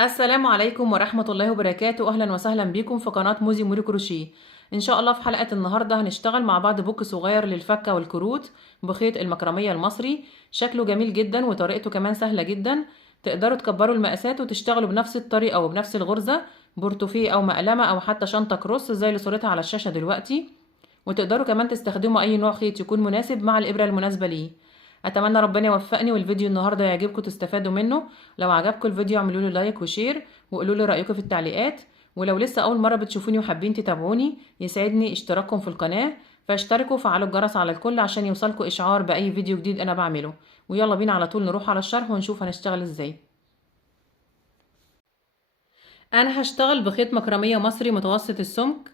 السلام عليكم ورحمة الله وبركاته. أهلا وسهلا بكم في قناة موزي موري كروشيه. إن شاء الله في حلقة النهاردة هنشتغل مع بعض بوك صغير للفكة والكروت بخيط المكرمية المصري. شكله جميل جدا وطريقته كمان سهلة جدا. تقدروا تكبروا المقاسات وتشتغلوا بنفس الطريقة وبنفس الغرزة، بورتوفيه أو مقلمة أو حتى شنطة كروس زي اللي صورتها على الشاشة دلوقتي. وتقدروا كمان تستخدموا أي نوع خيط يكون مناسب مع الإبرة المناسبة ليه. اتمنى ربنا يوفقني والفيديو النهارده يعجبكم تستفادوا منه. لو عجبكم الفيديو اعملوا له لايك وشير وقولوا لي رايكم في التعليقات. ولو لسه اول مره بتشوفوني وحابين تتابعوني يسعدني اشتراككم في القناه، فاشتركوا وفعلوا الجرس على الكل عشان يوصلكم اشعار باي فيديو جديد انا بعمله. ويلا بينا على طول نروح على الشرح ونشوف هنشتغل ازاي. انا هشتغل بخيط مكرميه مصري متوسط السمك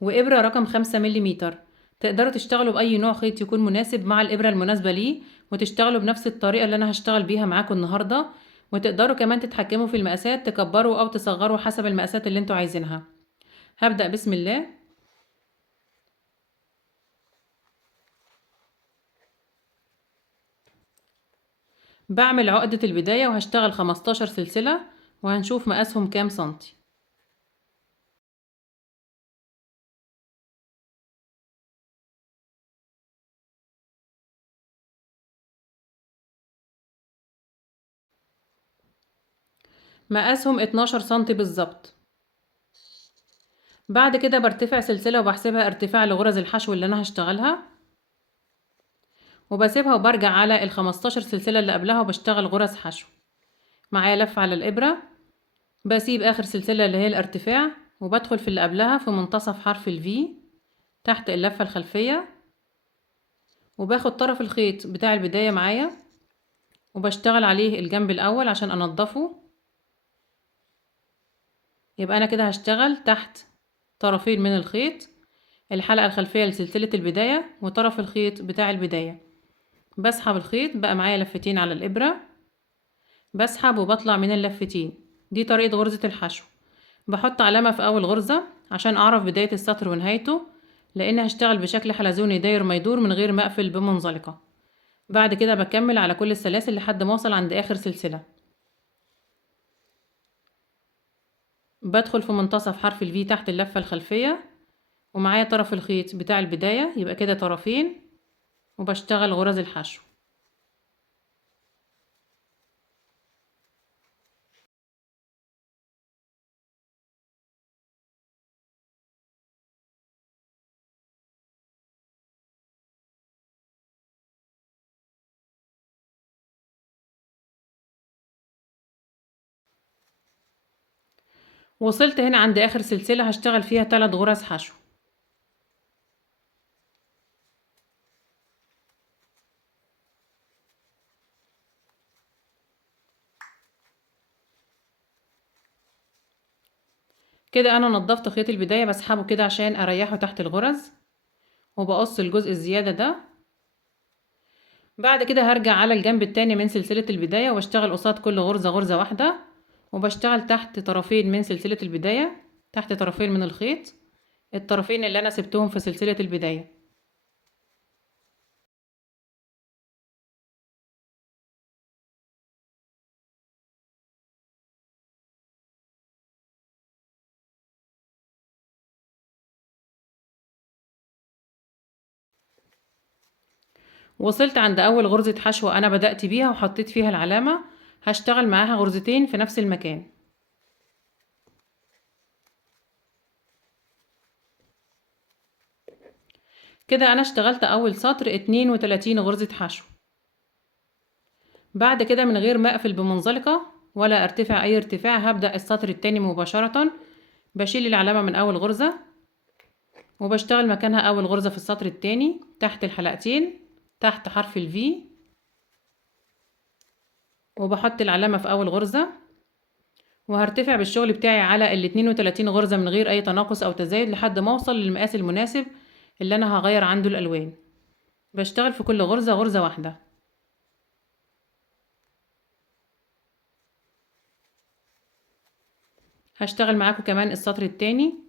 وإبرة رقم 5 مليمتر. تقدروا تشتغلوا بأي نوع خيط يكون مناسب مع الإبرة المناسبة ليه، وتشتغلوا بنفس الطريقة اللي أنا هشتغل بيها معاكم النهاردة. وتقدروا كمان تتحكموا في المقاسات، تكبروا أو تصغروا حسب المقاسات اللي انتوا عايزينها. هبدأ بسم الله. بعمل عقدة البداية وهشتغل 15 سلسلة وهنشوف مقاسهم كام سنتي. مقاسهم 12 سنتي بالظبط. بعد كده برتفع سلسلة وبحسبها ارتفاع لغرز الحشو اللي أنا هشتغلها، وبسيبها وبرجع على ال15 سلسلة اللي قبلها وبشتغل غرز حشو. معايا لفة على الإبرة، بسيب آخر سلسلة اللي هي الارتفاع وبدخل في اللي قبلها في منتصف حرف الفي تحت اللفة الخلفية، وباخد طرف الخيط بتاع البداية معايا وبشتغل عليه الجنب الأول عشان أنضفه. يبقى أنا كده هشتغل تحت طرفين من الخيط، الحلقة الخلفية لسلسلة البداية وطرف الخيط بتاع البداية. بسحب الخيط بقى معايا لفتين على الإبرة، بسحب وبطلع من اللفتين. دي طريقة غرزة الحشو. بحط علامة في أول غرزة عشان أعرف بداية السطر ونهايته، لأن هشتغل بشكل حلزوني داير ما يدور من غير ما أقفل بمنزلقة. بعد كده بكمل على كل السلاسل لحد ما أوصل عند آخر سلسلة. بدخل في منتصف حرف الفي تحت اللفة الخلفية ومعايا طرف الخيط بتاع البداية، يبقى كده طرفين، وبشتغل غرز الحشو. وصلت هنا عند آخر سلسلة هشتغل فيها 3 غرز حشو. كده أنا نضفت خيط البداية، بسحبه كده عشان أريحه تحت الغرز وبقص الجزء الزيادة ده. بعد كده هرجع على الجنب التاني من سلسلة البداية واشتغل قصاد كل غرزة غرزة واحدة، وبشتغل تحت طرفين من سلسلة البداية، تحت طرفين من الخيط، الطرفين اللي انا سبتهم في سلسلة البداية. وصلت عند اول غرزة حشو انا بدأت بيها وحطيت فيها العلامة، هشتغل معاها غرزتين في نفس المكان. كده انا اشتغلت اول سطر 32 غرزة حشو. بعد كده من غير ما اقفل بمنزلقة ولا ارتفع اي ارتفاع هبدأ السطر التاني مباشرة. بشيل العلامة من اول غرزة وبشتغل مكانها اول غرزة في السطر التاني تحت الحلقتين تحت حرف الفي، وبحط العلامة في اول غرزة، وهرتفع بالشغل بتاعي على ال 32 غرزة من غير اي تناقص او تزايد لحد ما اوصل للمقاس المناسب اللي انا هغير عنده الالوان. بشتغل في كل غرزة غرزة واحدة. هشتغل معاكم كمان السطر التاني.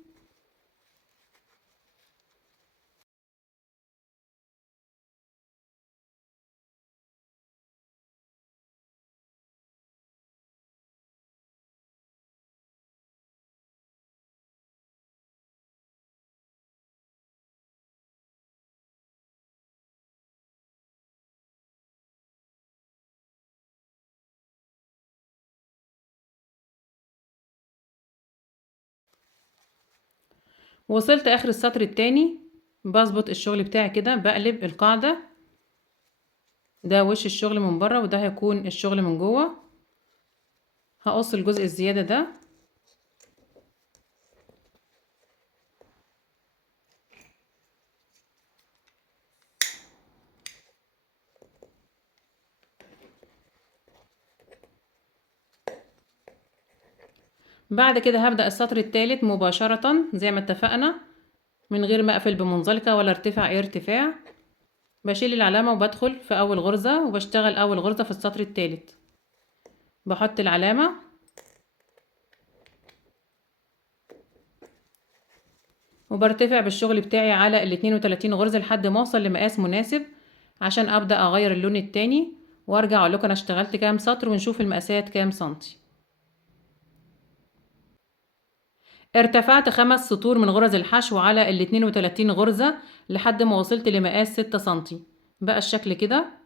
وصلت اخر السطر التاني، بظبط الشغل بتاعي كده، بقلب القاعدة، ده وش الشغل من بره وده هيكون الشغل من جوه. هقص الجزء الزيادة ده، بعد كده هبدأ السطر التالت مباشرة زي ما اتفقنا، من غير ما اقفل بمنزلقة ولا ارتفاع اي ارتفاع. بشيل العلامة وبدخل في اول غرزة وبشتغل اول غرزة في السطر التالت، بحط العلامة وبرتفع بالشغل بتاعي على 32 غرزة لحد ما اوصل لمقاس مناسب عشان ابدأ اغير اللون التاني، وارجع اقول لكم انا اشتغلت كام سطر ونشوف المقاسات كام سنتي. ارتفعت 5 سطور من غرز الحشو على 32 غرزة لحد ما وصلت لمقاس 6 سنتي. بقى الشكل كده.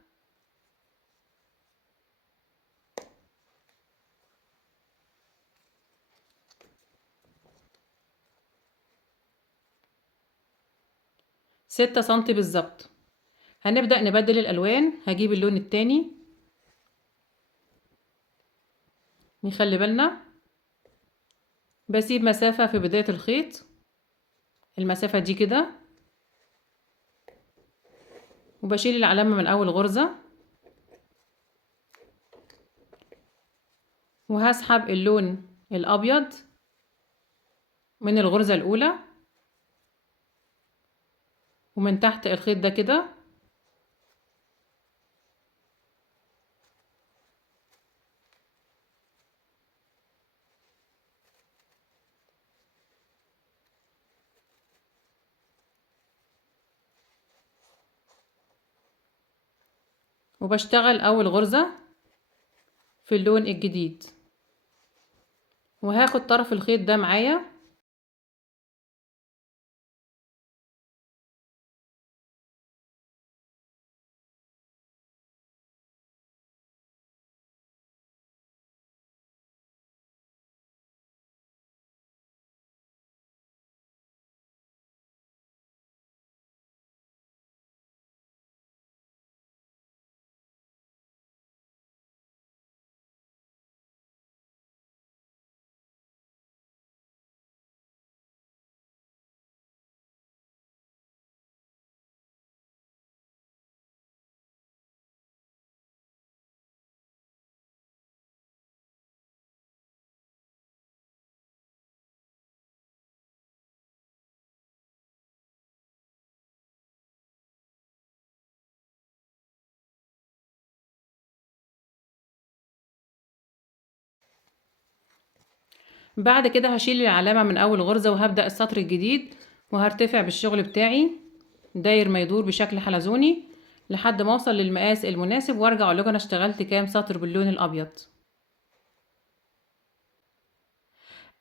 6 سنتي بالظبط. هنبدأ نبدل الألوان، هجيب اللون التاني، نخلي بالنا بسيب مسافة في بداية الخيط، المسافة دي كده، وبشيل العلامة من أول غرزة وهسحب اللون الأبيض من الغرزة الأولى ومن تحت الخيط ده كده، وبشتغل أول غرزة في اللون الجديد، وهاخد طرف الخيط ده معايا بعد كده هشيل العلامة من أول غرزة وهبدأ السطر الجديد، وهرتفع بالشغل بتاعي داير ما يدور بشكل حلزوني لحد ما اوصل للمقاس المناسب، وارجع اقول لكم انا اشتغلت كام سطر باللون الابيض.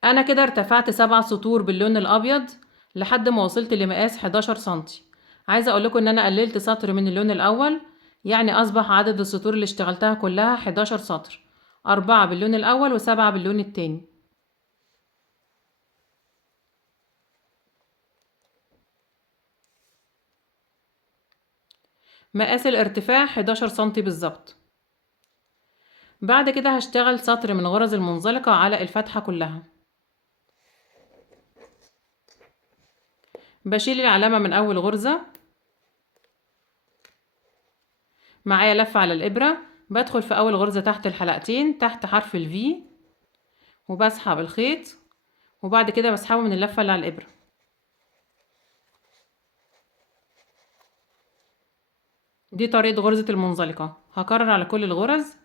انا كده ارتفعت 7 سطور باللون الابيض لحد ما وصلت لمقاس 11 سنتي. عايزه اقول لكم ان انا قللت سطر من اللون الاول، يعني اصبح عدد السطور اللي اشتغلتها كلها 11 سطر، 4 باللون الاول و7 باللون التاني. مقاس الارتفاع 11 سنتي بالظبط. بعد كده هشتغل سطر من غرز المنزلقة على الفتحة كلها، بشيل العلامة من أول غرزة، معايا لفة على الإبرة، بدخل في أول غرزة تحت الحلقتين تحت حرف الفي وبسحب الخيط، وبعد كده بسحبه من اللفة اللي على الإبرة. دي طريقة غرزة المنزلقة، هكرر على كل الغرز.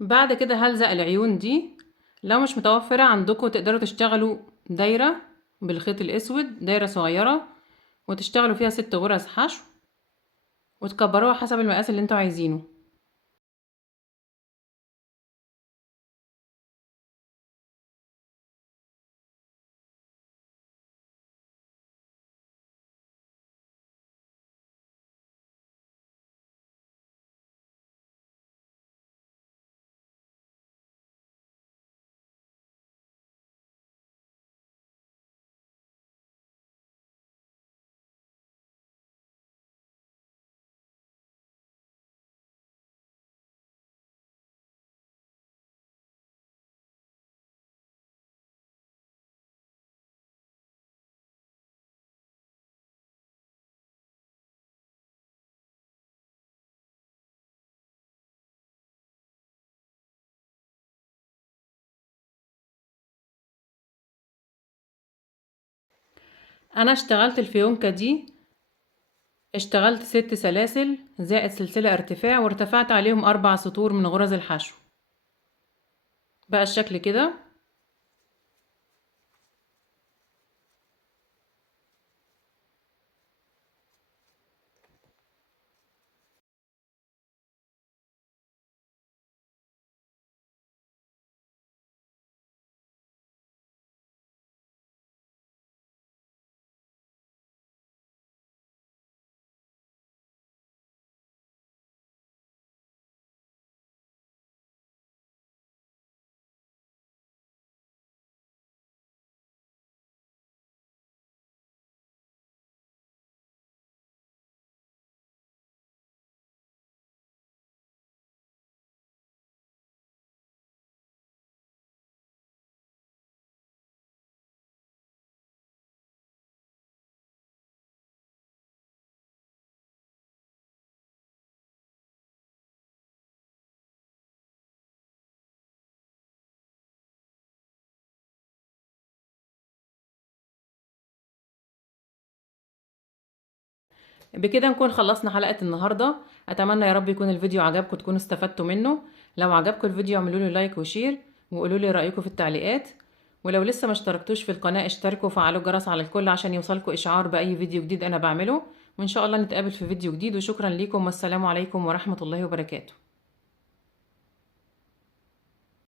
بعد كده هلزق العيون دي. لو مش متوفرة عندكم تقدروا تشتغلوا دايرة بالخيط الاسود، دايرة صغيرة، وتشتغلوا فيها 6 غرز حشو وتكبروها حسب المقاس اللي انتوا عايزينه. انا اشتغلت الفيونكة دي، اشتغلت 6 سلاسل زائد سلسلة ارتفاع، وارتفعت عليهم 4 سطور من غرز الحشو. بقى الشكل كده. بكده نكون خلصنا حلقة النهاردة. اتمنى يا رب يكون الفيديو عجبكم، تكونوا استفدتوا منه. لو عجبكم الفيديو اعملوا لي لايك وشير، وقولوا لي رأيكم في التعليقات. ولو لسه ما اشتركتوش في القناة اشتركوا وفعلوا الجرس على الكل عشان يوصلكم اشعار بأي فيديو جديد انا بعمله. وان شاء الله نتقابل في فيديو جديد، وشكرا ليكم والسلام عليكم ورحمة الله وبركاته.